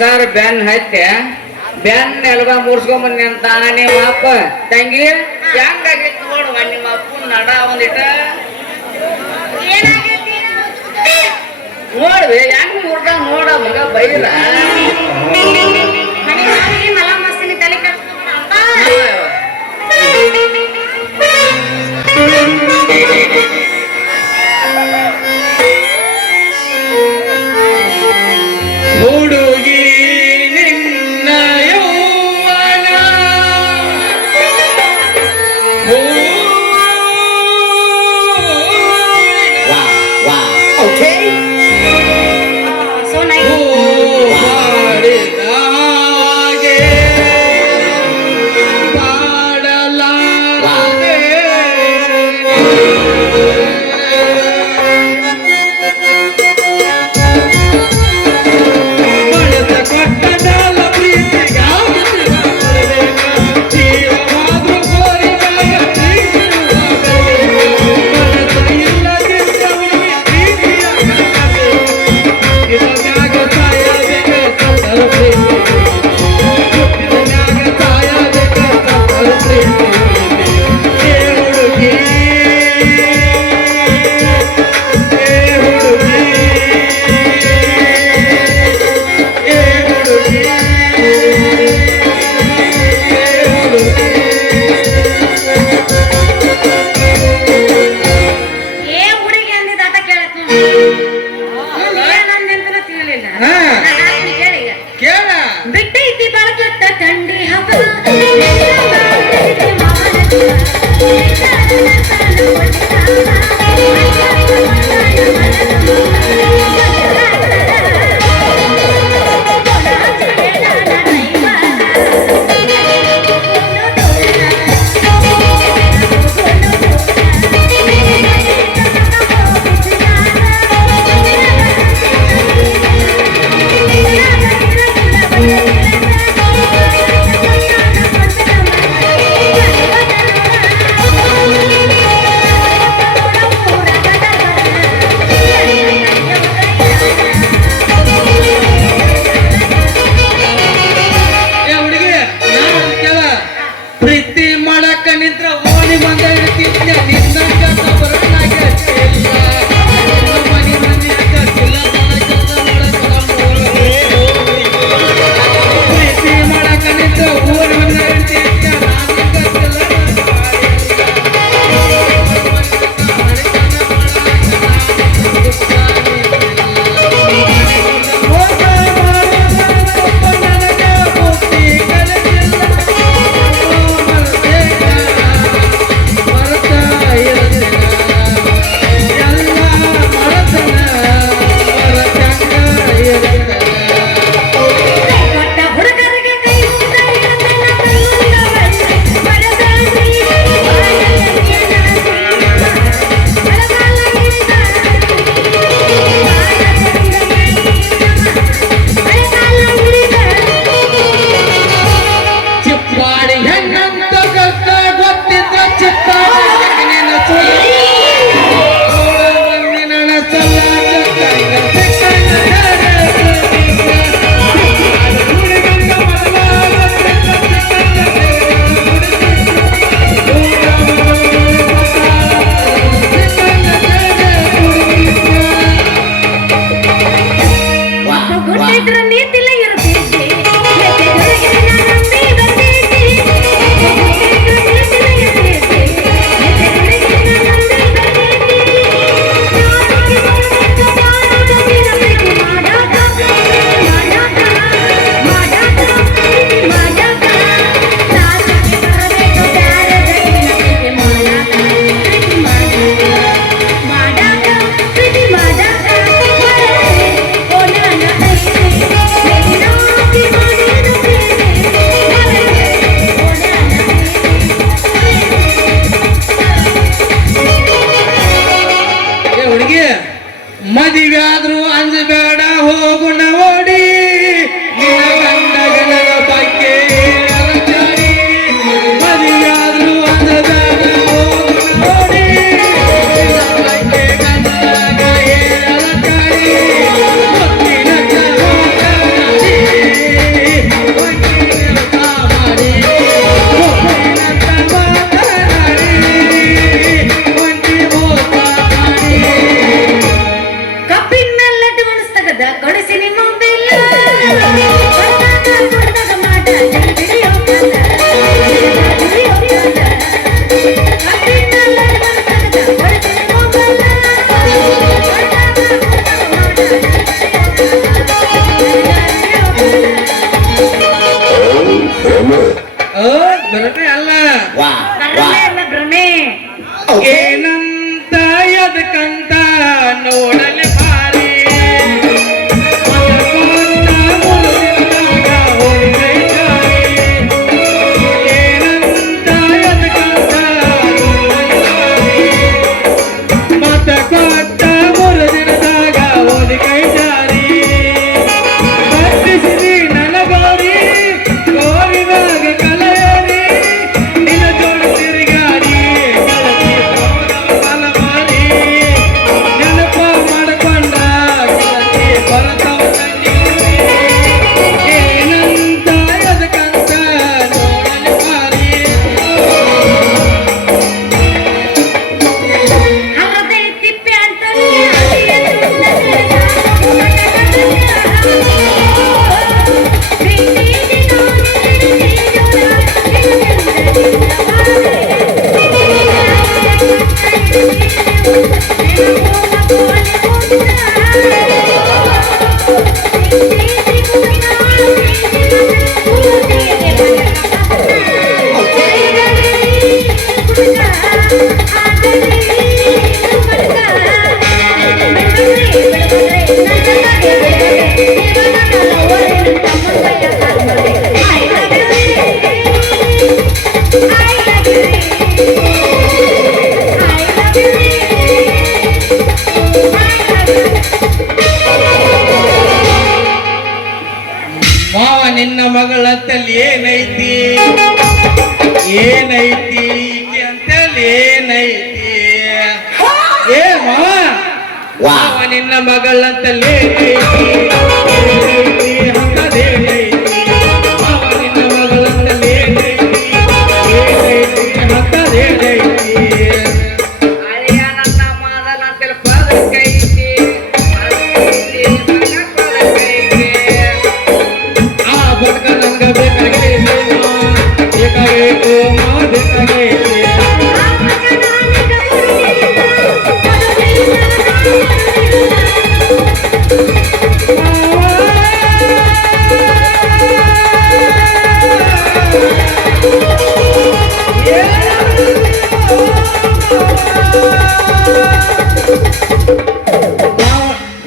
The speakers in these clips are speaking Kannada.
ಹೆಸರು ಬೆನ್ ಹತ್ತೆ ಬೆನ್ ಎಲ್ಬ ಮುರ್ಸ್ಕೊಂಬಂದಿ ಅಂತ ನಿಮ್ಮ ಅಪ್ಪ ತಂಗಿ ಹೆಂಗಾಗೈತಿ ನೋಡುವ ನಿಮ್ಮ ಅಪ್ಪನ ನಡ ಒಂದಿಟ ನೋಡ್ವಿ ಹೆಂಗ್ ಮುರ್ದ ನೋಡ ಮಗ ಬೈರ ಹುಡುಗಿ ನಿನ್ನ ಯೌವನ ಮದಿಗಾದ್ರೂ ಅಂಜಬೇಡ ಹೋಗುಣ ಓಡಿ ನಿನ್ನ ಗಂಡಗನ ಬಗ್ಗೆ ಅಲಚಾಡಿ ಮದಿಗಾದ್ರೂ ಅಂಜಬೇಡ ಹೋಗುಣ ಓಡಿ ನಿನ್ನ ಬಗ್ಗೆ ಗಂಡಗ ಅಲಚಾಡಿ ಮುತ್ತಿನ ಚಲೋ ಅವ ನಿನ್ನ ಮಗಳಂತಲೇ ಹಕ್ಕದೇನೈತಿ ಅವ ನಿನ್ನ ಮಗಳಂತಲೇ ಹಕ್ಕದೇನೈತಿ ಅಳಿಯ ನನ್ನ ಮಾದಲಂತೆಲ್ಲ ಪದಕೈತಿ ಪದಕೈತಿ ಆ ಬಡ್ಕ ನಂಗ ಬೇಕಾಗೈತಿ ಬೇಕಾಗೈತು ಬೇಕಾಗೈತಿ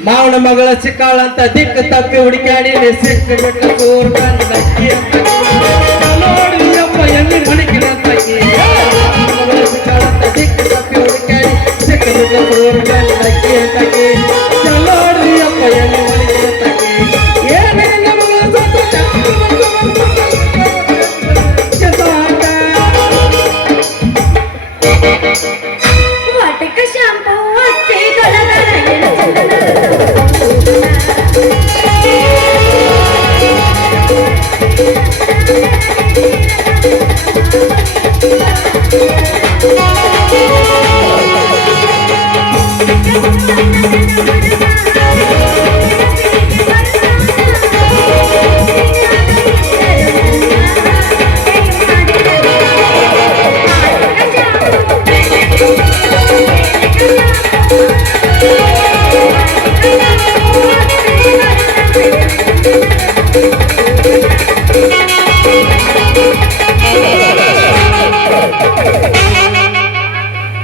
ಮಾವನ ಮಗಳ ಚಿಕ್ಕಾಳಂತ ದಿಕ್ಕ ತಪ್ಪಿ ಹುಡುಕಾಡಿ ಸಿಕ್ಕ ಬಿಟ್ಟ ತೋರ್ ಬಂದಕ್ಕಿ ಅಂತ ನೋಡಿಯಪ್ಪ ಎಲ್ಲಿ ಮಣಿಕಿನಂತಕ್ಕಿ ಮಗಳ ಚಿಕ್ಕಾಳಂತ ದಿಕ್ಕ ತಪ್ಪಿ ಹುಡುಕಾಡಿ ಸಿಕ್ಕ ಬಿಟ್ಟ ತೋರ್ ಬಂದಕ್ಕಿ ಅಂತಕ್ಕಿ ನೋಡಿಯಪ್ಪ ಎಲ್ಲಿ ಮಣಿಕಿನಂತಕ್ಕಿ ಏನೇನ ಮಗಳ ವಾಟಿಕ ಶಾಂಪೂ ಹಚ್ಚಿ ತೊಳೆದರೆ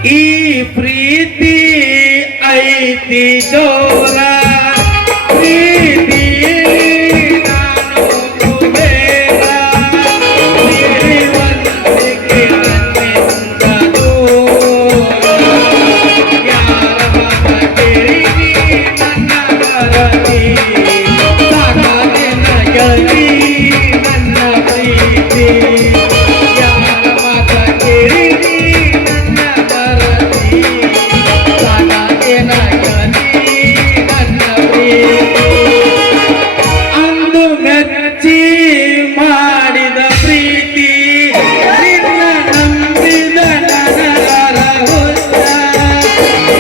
ಈ ಪ್ರೀತಿ ಐತಿ ಜೋರ ಪ್ರೀತಿ ನಾನು ಕುಬೇರ ಸಿರಿವಂತಿಕೆ ನನ್ನಿಂದ ದೂರ ಯಾರ ಮಾತ ಕೇಳಿದಿ ನನ್ನ ಬರದಿ ಸಾಕಾಗಿನ ಗೆಳತಿ ನನ್ನ ಪ್ರೀತಿ ಯಾರ ಮಾತ ಕೇಳಿದಿ ನನ್ನ ಬರದಿ ಸಾಕಾಗಿನ ಗೆಳತಿ ನನ್ನ ಪ್ರೀತಿ ಅಂದು ಮೆಚ್ಚಿ ಮಾಡಿದ ಪ್ರೀತಿ ನಿನ್ನ ನಂಬಿದ ನನಗರ ಹುತ್ತ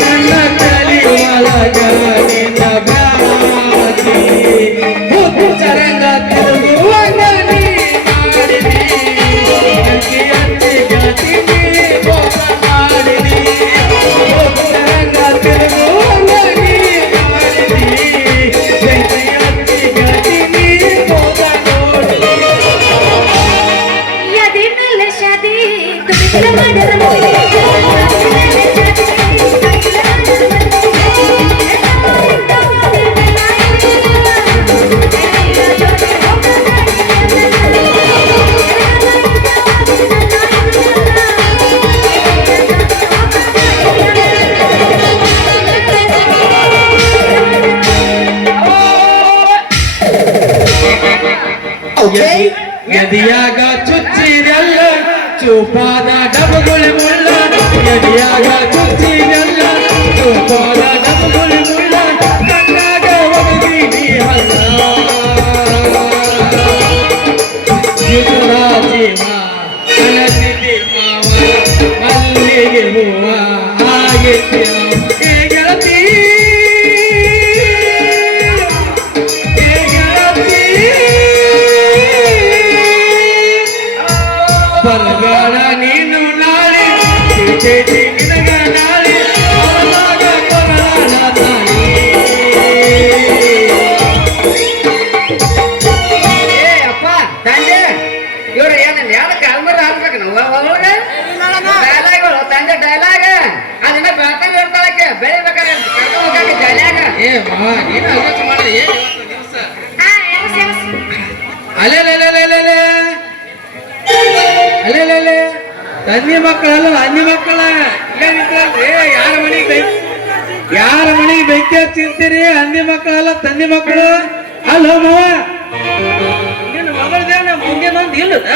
ನನ್ನ ತಲೆ ಒಳಗ ನಿನ್ನ ಬ್ಯಾತಿ ಹುಚ್ಚರಂಗ ತಿರುಗುವಂಗ ನೀ ಮಾಡಿದಿ ಅಂಕಿ ಅಂಕಿ ಗೆಳತಿ ನೀ ಮೋಸ ಮಾಡಿದಿ ಹುಚ್ಚರಂಗ ತಿರುಗುವಂಗ ನೀ ಮಾಡಿದಿ ಅಂಕಿ ಅಂಕಿ ಗೆಳತಿ ನೀ ಮೋಸ ನೋಡಿದಿ ಯದಿನಲ್ಲ ಶಾದಿ ತುದಿಲ ಮಾಡರ ಎದಿಯಾಗ ಚುಚ್ಚಿದೆಲ್ಲ ಚೂಪಾದ ಡಬಗುಳಿ ಮುಳ್ಳ ಎದಿಯಾಗ ಚುಚ್ಚಿದೆಲ್ಲ ಚೂಪಾದ ಡಬಗುಳಿ ಮುಳ್ಳ ಕಣ್ಣಾಗ ಒದಗಿನಿ ಹಲ್ಲ ಯುಗುರ ಜೀವ ಅನಸಿದಿ ಮಾವ ಮಲ್ಲಿಗೆ ಹೂವ ಆಗಿತ್ಯ ಗೆಳತಿ ಬರಗಾಡ ನೀನು ನಾಳೆ ಚೇಚಿ ನಿನಗ ನಾಳೆ ಅವರಾಗ ಕೊರಳಾನ ತಾಯಿ ಏ ಅಪ್ಪ ತಂದೆ ಇವ್ರ ಏನ ಯಾರ ಕಾಲ್ಮರ ಹಾಕ್ಬೇಕು ನಾವು ಒಳಗ ಡೈಲಾಗ್ಗಳು ತಂದೆ ಡೈಲಾಗ್ ಅದನ್ನ ಬೆಳ್ತಾಗ ಇರ್ತಾಳಕ್ಕೆ ಬೆಳಿಬೇಕಾರೆ ಕರ್ಕೊಂಡು ಹೋಗಾಕ ಜಾಲಿಯಾಗ ಏ ಮಾ ನೀನು ಅಭ್ಯಾಸ ಮಾಡಿ ಏನ್ ಇವತ್ತು ದಿವಸ ಅಲೆ ತಂದಿ ಮಕ್ಕಳಲ್ಲ ಅಂದಿ ಮಕ್ಕಳ ಇಲ್ಲೇ ನಿಂತ್ಕೊಳ್ರಿ ಯಾರ ಮನೆಗೆ ಬೆಂಕಿ ಹಚ್ಚಿರ್ತೀರಿ ಅಂದಿ ಮಕ್ಕಳಲ್ಲ ತಂದಿ ಮಕ್ಕಳು ಅಲ್ಲ ಮಾವ ನಿನ್ನ ಮಗಳದೇನ ಮುಂದೆ ಬಂದು ಇಲ್ಲದ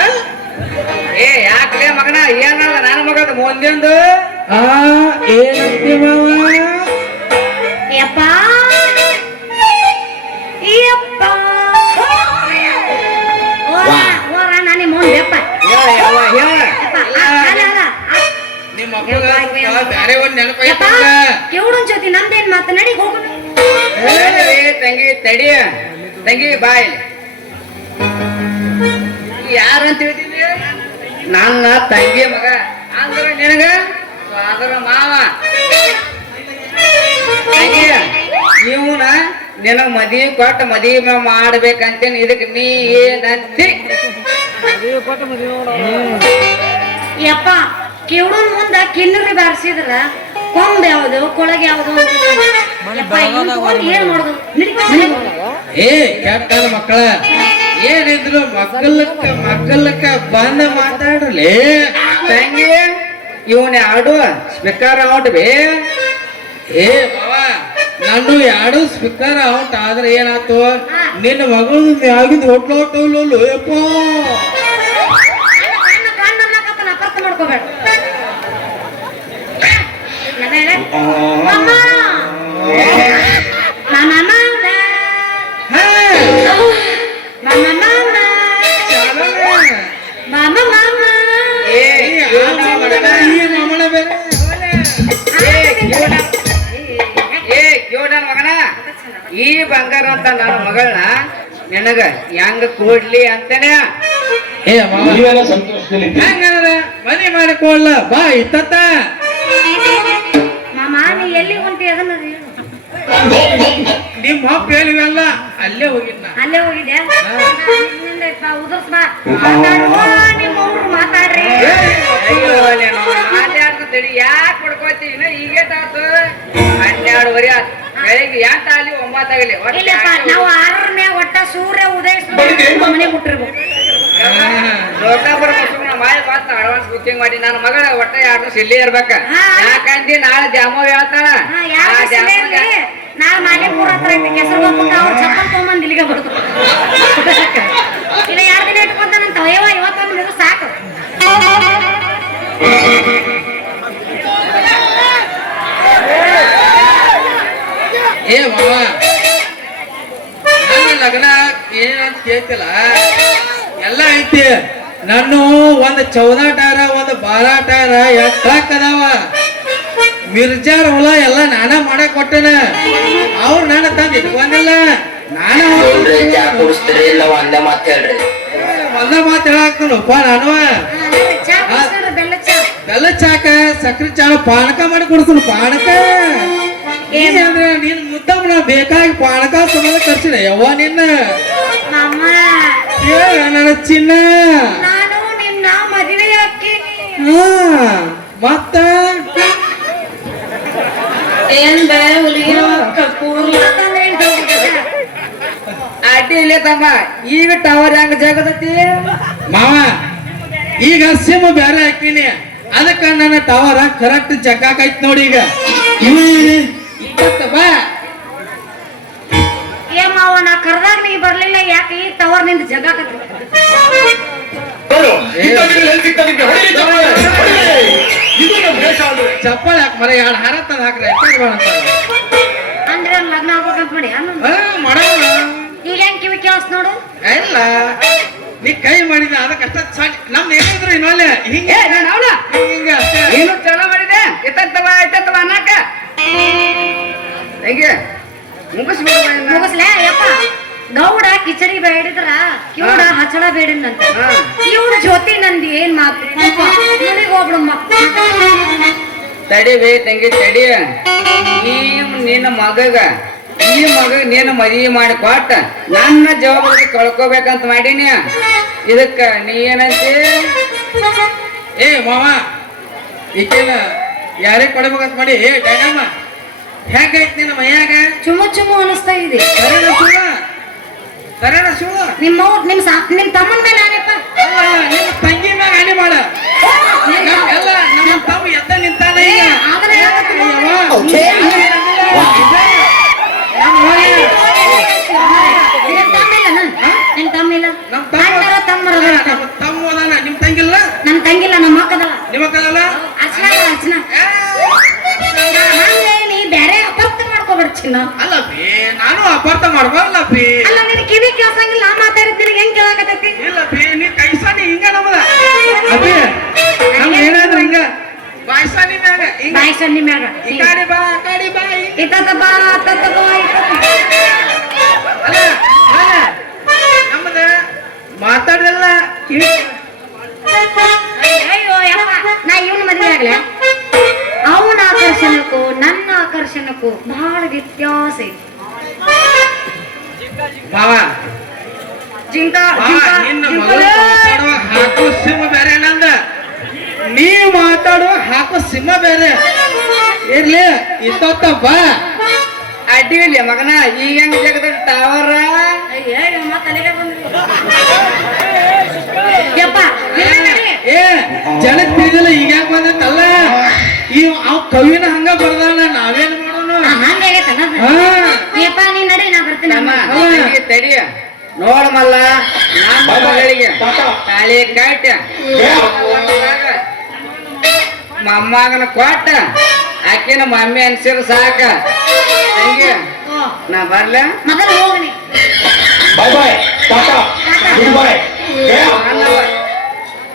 ಏ ಯಾಕ್ಲೇ ಮಗನ ಏನಲ್ಲ ನನ್ನ ಮಗದ ಮುಂದೆಂದು ಏನಂತಿ ಮಾವ ಯಪ್ಪ ಯಪ್ಪ ಓರ ನಾನೇ ಮೌನ್ ಯಪ್ಪ ಹೇಳ ಯವ್ವ ಹೇಳ ನಿಮ್ಮ ಮಕ್ಕಳು ಬ್ಯಾರೆ ಒಂದ್ ಯಪ್ಪ ನೆನಪಾಯ್ತಂಗ ಕೇವಡನ್ ಜೊತೆ ನಮ್ದೇನ್ ಮಾತನಾಡಿ ಹೋಗೋಣ ತಂಗಿ ತಡಿ ತಂಗಿ ಬಾಯ್ ಯಾರು ಅಂತ ಹೇಳ್ತೀನಿ ನನ್ನ ತಂಗಿ ಮಗ ಅಂದ್ರ ನಿನಗ ಅದರ ಮಾವ ತಂಗಿ ಇವನ ನಿನಗ ಮದ್ವಿ ಕೊಟ್ಟ ಮದ್ವಿ ಮಾಡ್ಬೇಕಂತೇನಿ ಇದಕ್ಕೆ ನೀ ಏನಂತಿ ಯಪ್ಪ ಕಿವುಡನ್ ಮುಂದ ಕಿನ್ನರಿ ಬಾರಿಸಿದ್ರ ಕೊಂಬ್ ಯಾವ್ದು ಕೊಳಗೆ ಯಾವ್ದು ಯಪ್ಪ ಇವ್ನ್ ತಗೊಂಡ್ ಏನ್ ಮಾಡುದು ನಡಿ, ಮನೆಗ್ ಹೋಗು. ಏ ಕೆಟ್ಟ ಮಕ್ಕಳ ಏನಿದ್ರು ಮಕ್ಕಳಕ್ಕ ಬಂದ ಮಾತಾಡ್ರಲಿ. ತಂಗಿ ಇವನ್ ಆಡು ಸ್ಪೀಕರ್ ಔಟ್ ಬೇ ಏ ಬಾವ ನಾನು ಎರಡು ಸ್ಪೀಕರ್ ಔಟ್ ಆದ್ರೆ ಏನಾಯ್ತು ನಿನ್ನ ಮಗಳು ಮ್ಯಾಗಿಂದ ಹೊಟ್ಲೋಟೋಲು ಯಪ್ಪ ಕಣ್ಣ ಅನ್ನಕತ್ತಾನ, ಅಪಾರ್ಥ ಮಾಡ್ಕೋಬೇಡ. ಎದೆ ಎದೆ. ಮಾಮ. ಮಾಮ, ಮಾಮ. ಹಾ, ಮಾಮ, ಮಾಮ. ಚಾಲನೆ. ಮಾಮ, ಮಾಮ. ಏ ಈ ಮಾಮನ ಬೇರೆ ಕಿವಡನ್ ಮಗನ ಈ ಬಂಗಾರ ಅಂತ ನನ್ನ ಮಗಳನ್ನ ನಿನಗ ಹೆಂಗ ಕೊಡ್ಲಿ ಅಂತೇನೆ ಏ ಮಾವ ಹೆಂಗದ ಮನೆ ಮಾಡಿಕೊಳ್ಳ ಬಾ ಇತ್ತ ಮಾಮ ನೀ ಎಲ್ಲಿ ಹೊಂಟಿ ಅದನ್ನ ಹೇಳು. ನಿಮ್ಮ ಅಪ್ಪ ಹೇಳಿವಲ್ಲ ಅಲ್ಲೇ ಹೋಗಿದ್ನ ಅಲ್ಲೇ ಹೋಗಿದ್ದೆ ಉದರ್ಸ್ ಬಾ ಮಾತಾಡು ನಿಮ್ಮ ಅವ್ರು ಮಾತಾಡ್ರಿ ಮಾತಾಡ್ತಡಿ ಯಾಕೆ ಪಡ್ಕೋತೀವಿ ಈಗ ತಾತು 12 ಆತು ಬೆಳಿಗ್ಗೆ 8 ಆಗಲಿ 9 ಆಗಲಿ ಇಲ್ಲಪ್ಪ ನಾವು 6ನೇ ಒಟ್ಟ ಸೂರ್ಯ ಉದಯಿಸ್ಬೇಕು ಮನೆ ಮುಟ್ಟಿರ್ಬೇಕು ಲೋಕಾಪುರ ಮಾಡಿ ಬಂತ ಅಡ್ವಾನ್ಸ್ ಬುಕ್ಕಿಂಗ್ ಮಾಡಿ ನನ್ನ ಮಗಳ ಒಟ್ಟ 2 ದಿವಸ ಇಲ್ಲೇ ಇರ್ಬೇಕ ಹಾ. ಯಾಕಂದಿ ನಾಳೆ ದ್ಯಾಮೋ ಹೇಳ್ತಾಳ ನಾಳೆ ಮಾಲಿಪುರ ಹತ್ರ ಐತಿ ಕೆಸರು ಹೋಗ್ಬಿಟ್ಟು ಅವ್ರು ಚಪ್ಪಲ್ ತೊಗೊಂಬಂದು ಇಲ್ಲಿಗೆ ಬರುದು ಇಲ್ಲ 2 ದಿನ ಇಟ್ಕೊಂತಾನಂತ ಅಯ್ಯವ ಇವತ್ತೊಂದು ದಿವಸ ಸಾಕು ಏ ಮಾವ ನನ್ನ ಲಗ್ನ ಏನಂತ ಕೇಳ್ತಿಲ್ಲ ಎಲ್ಲ ಐತಿ ನಾನು ಒಂದು 14 ಟೈರ ಒಂದು 12 ಟೈರ ಟ್ರಕ್ ಅದಾವ ಮಿರ್ಜಾರ್ ಹೊಲ ಎಲ್ಲ ನಾನ ಮಾಡಕ್ ಕೊಟ್ಟನ ಅವ್ರು ನಾನು ತಂದು ಇಟ್ಕೊಂಡಿಲ್ಲ ನಾನು ಒಂದೇ ಮಾತು ಹೇಳ್ರಿ ಒಂದ ಮಾತು ಹೇಳಾಕ್ತನಪ್ಪ ನಾನು ಚಾ ಕುಡ್ಸ್ತಾರೆ, ಬೆಲ್ಲ ಚಾ ಬೆಲ್ಲ ಚಾಕ ಸಕ್ರೆ ಚಾ ಪಾನಕ ಮಾಡಿ ಕೊಡ್ತೀನಿ ಪಾನಕ ಅಂದ್ರೆ ನೀನ್ ಮುದ್ದಮ್ಮ ನಾ ಬೇಕಾಗಿ ಪಾನಕ ಸಂಬಂಧ ಕರ್ಸಿನ ಯವ್ವ ನಿನ್ನ ಮಾಮ ಹೇಳ ನನ್ನ ಚಿನ್ನ ನಾನು ನಿನ್ನ ಮದುವೆ ಹಾಕಿನಿ ಹಾ ಮತ್ತ ಏನ್ ಬೇ ಹುಲಿರೋ ಕಪೂರ್ ಅಡ್ಡಿ ಇಲ್ಲೇ ತಮ್ಮ ಈಗ ಟವರ್ ಹೆಂಗ ಜಾಗದತಿ ಮಾವ ಈಗ ಸಿಮ್ ಬ್ಯಾರೆ ಹಾಕಿನಿ ಅದಕ್ಕ ನನ್ನ ಟವರ್ ಕರೆಕ್ಟ್ ಜಗ್ಗಾಕೈತ್ ನೋಡಿ ಈಗ ಬಾ ಏ ಮಾವ ನಾ ಕರ್ದಾಗ ನೀ ಬರ್ಲಿಲ್ಲ ಯಾಕೆ ಈ ಟವರ್ ನಿಂದ ಜಗಾಕತ್ತಿ ಚಪ್ಪಲ್ ಹಾಕ್ ಮರ 2 ಹಾರ ತಂದ್ ಹಾಕ್ರೆ ಅಂದ್ರೆ ಲಗ್ನ ಆಗ್ಬೇಕಂತ ಮಾಡಿ ಮಾಡಲ್ಲ ಈಗ ಹೆಂಗ್ ಕಿವಿ ಕೇಳಿಸ್ ನೋಡು ಇಲ್ಲ ನೀ ಕೈ ಮಾಡಿದ ಅದಕ್ಕಷ್ಟ ನಮ್ದು ಏನಿದ್ರು ಇನ್ನೊಲ್ಲೆ ಹಿಂಗೆ ಏ ನಾನು ಅವಳ ಹಿಂಗೆ ಅಷ್ಟೇ ನೀನು ಚಲೋ ಮಾಡಿದೆ ಇತ್ತತ್ತವ ಅನ್ನಕ ಹೇಗೆ ಮುಗಿಸ್ಬಿಡುವ ಮುಗಿಸ್ಲೇ ಯಪ್ಪ ಗೌಡ ಕಿಚಡಿ ಬೇಡಿದ್ರ ಕಿವುಡ ಹಚ್ಚಳ ಬೇಡಿನಂತ ಹಾ. ಕಿವುಡ ಜೊತೆ ನಂದು ಏನ್ ಮಾತು ಮನೆಗೆ ಹೋಗ್ಬಿಡಮ್ಮ ತಡಿ ಬೇ ತಂಗಿ ತಡಿ ಈ ನಿನ್ನ ಮಗಗ ಈ ಮಗ ನೀನು ಮದುವೆ ಮಾಡಿ ಕೊಟ್ಟ ನನ್ನ ಜವಾಬ್ದಾರಿ ಕಳ್ಕೋಬೇಕಂತ ಮಾಡೀನಿ ಇದಕ್ಕ ನೀ ಏನಂತಿ ಏ ಮಾವ ಈಕೆಲ್ಲ ಯಾರಿಗೆ ಕೊಡ್ಬೇಕಂತ ಮಾಡಿ ಏ ಡೈನಮ್ಮ ಹೆಂಗೈತ್ ನಿನ್ನ ಮೈಯಾಗ ಚುಮ್ಮು ಚುಮ್ಮು ಅನಿಸ್ತಾ ಇದೆ ಸರೇನ ಶಿವ ನಿಮ್ ತಮ್ಮನ ಮೇಲೆ ಆನೆಪ್ಪ ನಿಮ್ಮ ತಂಗಿ ಮ್ಯಾಗ ಹಾನಿ ಮಾಡ ಎಲ್ಲ ನಮ್ಮ ತಮ್ಮ ಎತ್ತ ನಿಂತಾನ ಈಗ ಆದ್ರೆ ಹೇಳತ್ತೀನಿ ಯವ್ವ, ನಿಮ್ ತಮ್ಮಿಲ್ಲ ನಮ್ಮ ತಮ್ಮ ತಮ್ಮರ ನಮ್ಮ ತಮ್ಮ ಅದಾನ ನಿಮ್ ತಂಗಿಲ್ಲ ನಮ್ ತಂಗಿಲ್ಲ ನಮ್ಮ ಅಕ್ಕದಲ್ಲ ನಿಮ್ಮ ಕದಲ್ಲ ಅರ್ಚನಾ ಅರ್ಚನಾ ಹಂಗೆ ನೀ ಬೇರೆ ಅಪಾರ್ಥ ಮಾಡ್ಕೋಬೇಡ ಚಿನ್ನ ಚಿನ್ನ ಅಲ್ಲ ಬಿ ನಾನು ಅಪಾರ್ಥ ಮಾಡ್ಬಾರಲ್ಲ ಬಿ ಅಲ್ಲ ನಿನ್ ಕಿವಿ ಕೇಳ್ಸಂಗಿಲ್ಲ ನಾ ಮಾತಾಡಿದ್ದೀನಿ ಹೆಂಗ್ ಕೇಳಾಕತ್ತೈತಿ ಇಲ್ಲ ಬಿ ನೀ ಕೈಸಾನಿ ಹಿಂಗ ನಮ್ಮದ ಅಬಿ ನಮ್ಗೆ ಏನಾದ್ರ ಹಿಂಗ ಬಾಯ್ಸಾನಿ ಮ್ಯಾಗ ಹಿಂಗ ಬಾಯ್ ಸನ್ನಿ ಮ್ಯಾಗ ಈ ಕಡೆ ಬಾ ಆ ಕಡೆ ಬಾ ಇತ್ತ ಬಾ ಅತ್ತ ಬಾ ಅಲ್ಲ ಅಲ್ಲ, ನಮ್ಮದ ಮಾತಾಡಲ್ಲ ಕಿವಿ ಅಯ್ಯೋ ಯಪ್ಪ ನಾ ಇವನ್ ಮದ್ವೆ ಆಗ್ಲೆ ಅವನ ಆಕರ್ಷಣಕ್ಕೂ ನನ್ನ ಆಕರ್ಷಣಕ್ಕೂ ಬಹಳ ವ್ಯತ್ಯಾಸ ಐತಿ ಭಾವ ಜಿಂಕ ನಿನ್ನ ಮಗಳು ಮಾತಾಡುವ ಹಾಕೋ ಸಿಂಹ ಬೇರೆ ನಂದ ನೀ ಮಾತಾಡುವ ಹಾಕೋ ಸಿಂಹ ಬೇರೆ ಇರ್ಲಿ ಇತ್ತ ಬಾ ಅಡ್ಡಿಲ್ಲ ಮಗನ ಈಗ ಹೆಂಗ್ ಜಗದ ಟವರ ಯಪ್ಪ ಇಲ್ಲ ನಡಿ. ಏ ಜನಕ್ ತಿಳಿದಿಲ್ಲ ಈಗ ಯಾಕೆ ಬಂದೈತಲ್ಲ ಅವ್ ಕವಿನ ಹಂಗ ಬರ್ದಾನ ನಾವೇನ್ ಮಾಡೋಣ ಹಂಗಾಗೈತಲ್ಲ ಅದು? ಹಾ ಯಪ್ಪ ನೀನ್ ನಡಿ ನಾ ಬರ್ತೀನಿ ನಮ್ಮ ಅಮ್ಮ. ತಂಗಿ ತಡಿಯ ನೋಡಮಲ್ಲ ನಮ್ಮ ಮಗಳಿಗೆ ತಾಳಿ ಕಟ್ಟ ಮೊಮ್ಮಗನ ಕೊಟ್ಟ ಆಕಿನ ಮಮ್ಮಿ ಅನ್ಸಿರ ಸಾಕ ತಂಗಿ ಓ, ನಾ ಬರ್ಲ ಮೊದಲು ಹೋಗ್ನಿ ಬಾಯ್ ಬಾಯ್ ಟಾಟಾ ಗುಡ್ ಬಾಯ್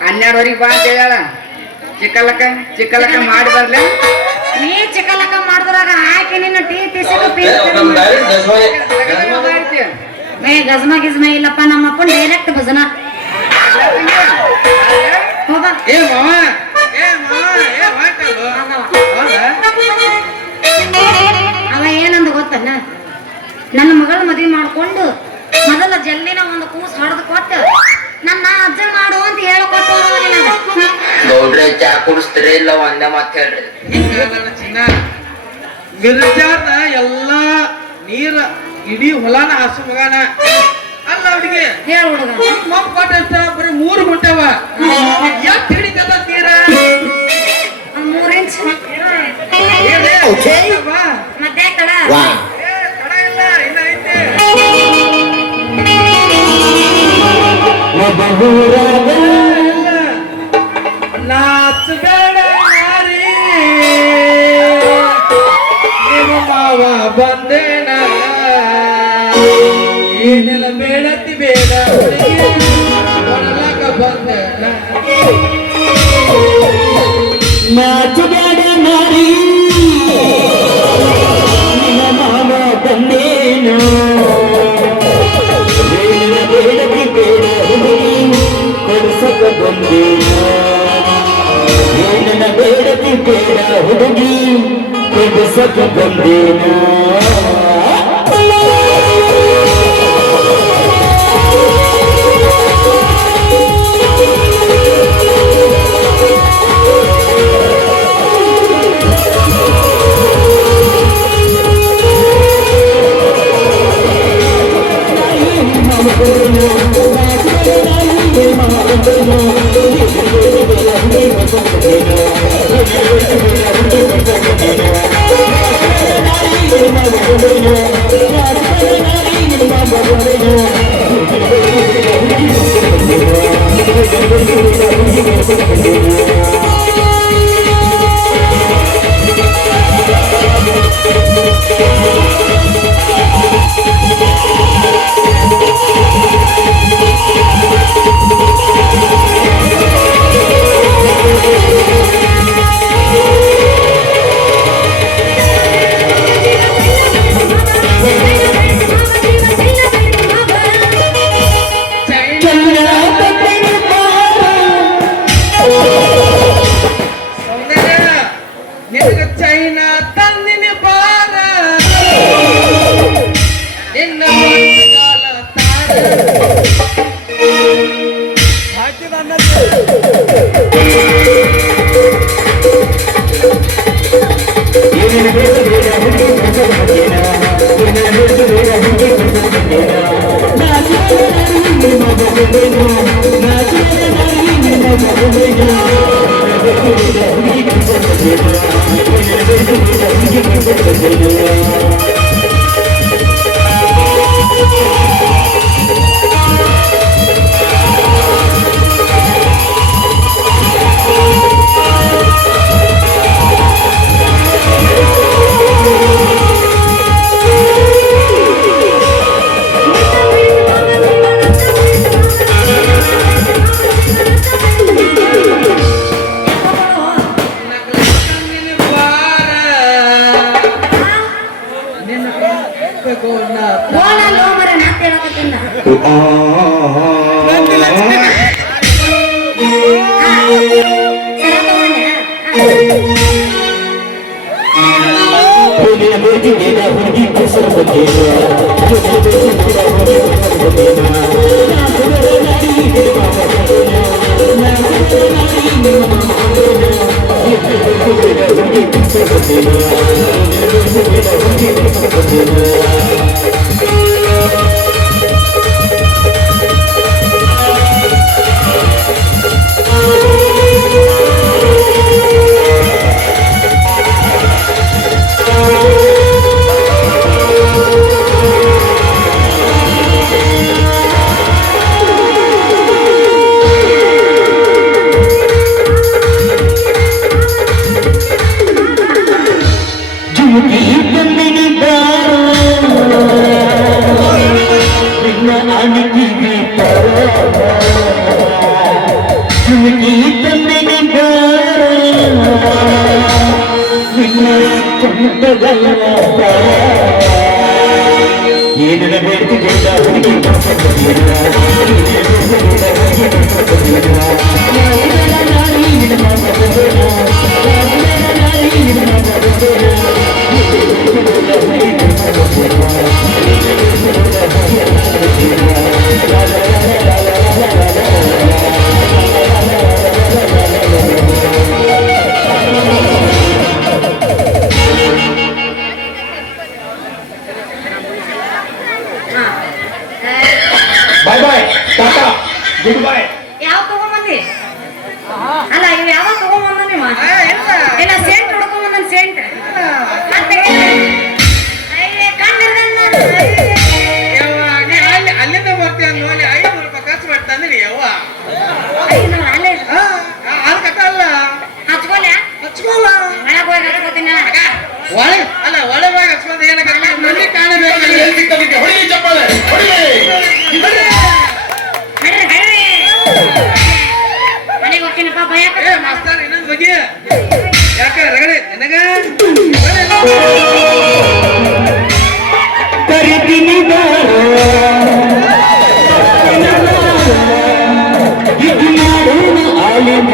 12ವರೆಗೆ ಬಾ ಅಂತ ಹೇಳ ಚಿಕ್ಕಲಕ್ಕ ಮಾಡಿ ಬರ್ಲ ನೀ ಚಿಕ್ಕಲಕ್ಕ ಮಾಡಿದ್ರಾಗ ಹಾಕಿ ನಿನ್ನ ಟೀ ಏ ಗಜ್ಮ ಗಿಜ್ಮ ಇಲ್ಲಪ್ಪ ನಮ್ಮ ಅಪ್ಪನ ಡೈರೆಕ್ಟ್ ಭಜನ ಹೋಗ ಏ ಮಾವ ಏ ಹೊಂಟಲ್ವೋ? ಹೌದಾ? ಅವ ಏನಂದ ಗೊತ್ತಲ್ಲ ನನ್ನ ಮಗಳ ಮದ್ವಿ ಮಾಡ್ಕೊಂಡು ಮೊದಲ ಜಲ್ಲಿನ ಒಂದು ಕೂಸು ಹೊಡೆದು ಕೊಟ್ಟು ನನ್ನ ಅಜ್ಜ ಮಾಡು ಅಂತ ಹೇಳಿಕೊಟ್ಟು ಗೌಡ್ರೆ ಚಾ ಕುಡಿಸ್ತೀರಿ ಇಲ್ಲ ಒಂದೇ ಮಾತು ಹೇಳ್ರಿ ಹಿಂಗಾಗಲ್ಲ ಚಿನ್ನ ಮಿರ್ಜಾದ ಎಲ್ಲಾ ನೀರ ಇಡೀ ಹೊಲಾನ ಹಸು ಮಗನ ಅಲ್ಲ ಅವ್ರಿಗೆ ಹೇಳ ಹುಡುಗ ಮಗ್ ಕೊಟ್ಟ ಬರೀ 3 ಗುಂಟವ ಯಾಕೆ ಹಿಡಿತದ ತೀರ 3 ಇಂಚ್ ಬಾ ಮತ್ತೆ ತಡ ತಡ ಇಲ್ಲ ಇನ್ನ ಐತೆ ನಾಚಬೇಡ ನಾರಿ ನಿಮ್ಮ ಮಾವ ಬಂದೇನ ಏನೆಲ್ಲ ಬೇಡತಿ ಬೇಡ ಹೊರಲಾಕ ಬಂದೇನ ನಾಚಬೇಡ ನಾರಿ ನಿನ್ನ ಮಾವ ಬಂದೇನು ಬೇಡಕ್ಕೆ ಬೇಡ ಕೊಡಿಸಕ ಬಂದೇನು ನನ್ನ ಬೇಡಕ್ಕೆ ಬೇಡ ಹುಡುಗಿ ಕೊಡಿಸಕ ಬಂದೇನು ಗೋನಾಥ ಗೋನಲ್ಲ ಮರ ಮತ್ತೆ ಹೇಳಕತ್ತಿನ ಹುಡುಗಿನ ಬೇಡಿಕೆನ ಹುಡುಗಿ ಕುಸರ ಬಂದೇನ ಏನ ಬೇಡ್ತಿದ್ದ ಹುಡುಗಿ ಬಾಯ್ ಬಾಯ್ ಟಾಟಾ ಗುಡ್ ಬಾಯ್. ಯಾವ ತಗೊಂಬಂದಿ ಅಲ್ಲ ಇವ್ ಯಾವ ತಗೊಂಬಂದ ನಿಮ್ಮ ಇಲ್ಲ ಸೆಂಟ್ ಹುಡ್ಕೊಂಬಂದನ್ ಸೆಂಟ್ ಮತ್ತೆ ಅಲ್ಲಿಂದ ಬರ್ತೀಯ ನೋಡಿ 500 ರೂಪಾಯಿ ಖರ್ಚು ಮಾಡ್ತಾಂದ್ರಿ ಯವ್ವ ಅಲ್ಲೇ ಅದು ಕಟ್ಟ ಅಲ್ಲ ಹಚ್ಕೊಲ್ಲ ಹಚ್ಕೋಲ್ಲ ಒಳಗ್ ಹೋಗಿ ಹಚ್ಕೋತೀನ ಒಳಗೆ ಅಲ್ಲ ಒಳಗೆ ಹಚ್ಕೊಂಡ್ ಏನಕ್ಕೆ ಮನೆ ಕಾಣಬೇಕು ಹೊಡಿ ಚಪ್ಪಾಳೆ ಹೊಡಿ. ಮನೆಗೆ ಹೋಗ್ತೀನಪ್ಪ ಭಯ ಮಾಸ್ತರ್ ಇನ್ನೊಂದು ಬಗ್ಗೆ ಯಾಕೆ ರಗಡೆ ನನಗ ಕರಿತೀನಿ ಆಲಿಂದ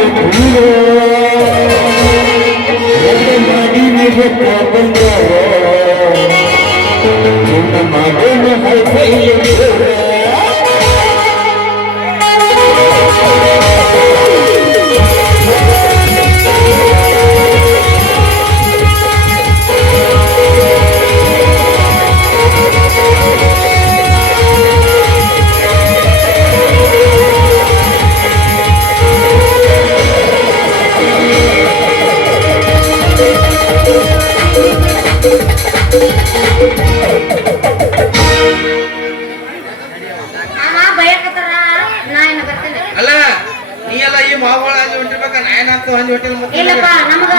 ಮಾಡಿ ಬಂದ ಮಗನ ಅಲ್ಲ ನೀ ಎಲ್ಲ ಈ ಮಾವುಗಳ ಹೊಂಟಿರ್ಬೇಕ ನಾಯನ ಅಂತ ಹೊಂದಿ ಹೊಟ್ಟಿಲ್ ಇಲ್ಲಪ್ಪ ನಮಗ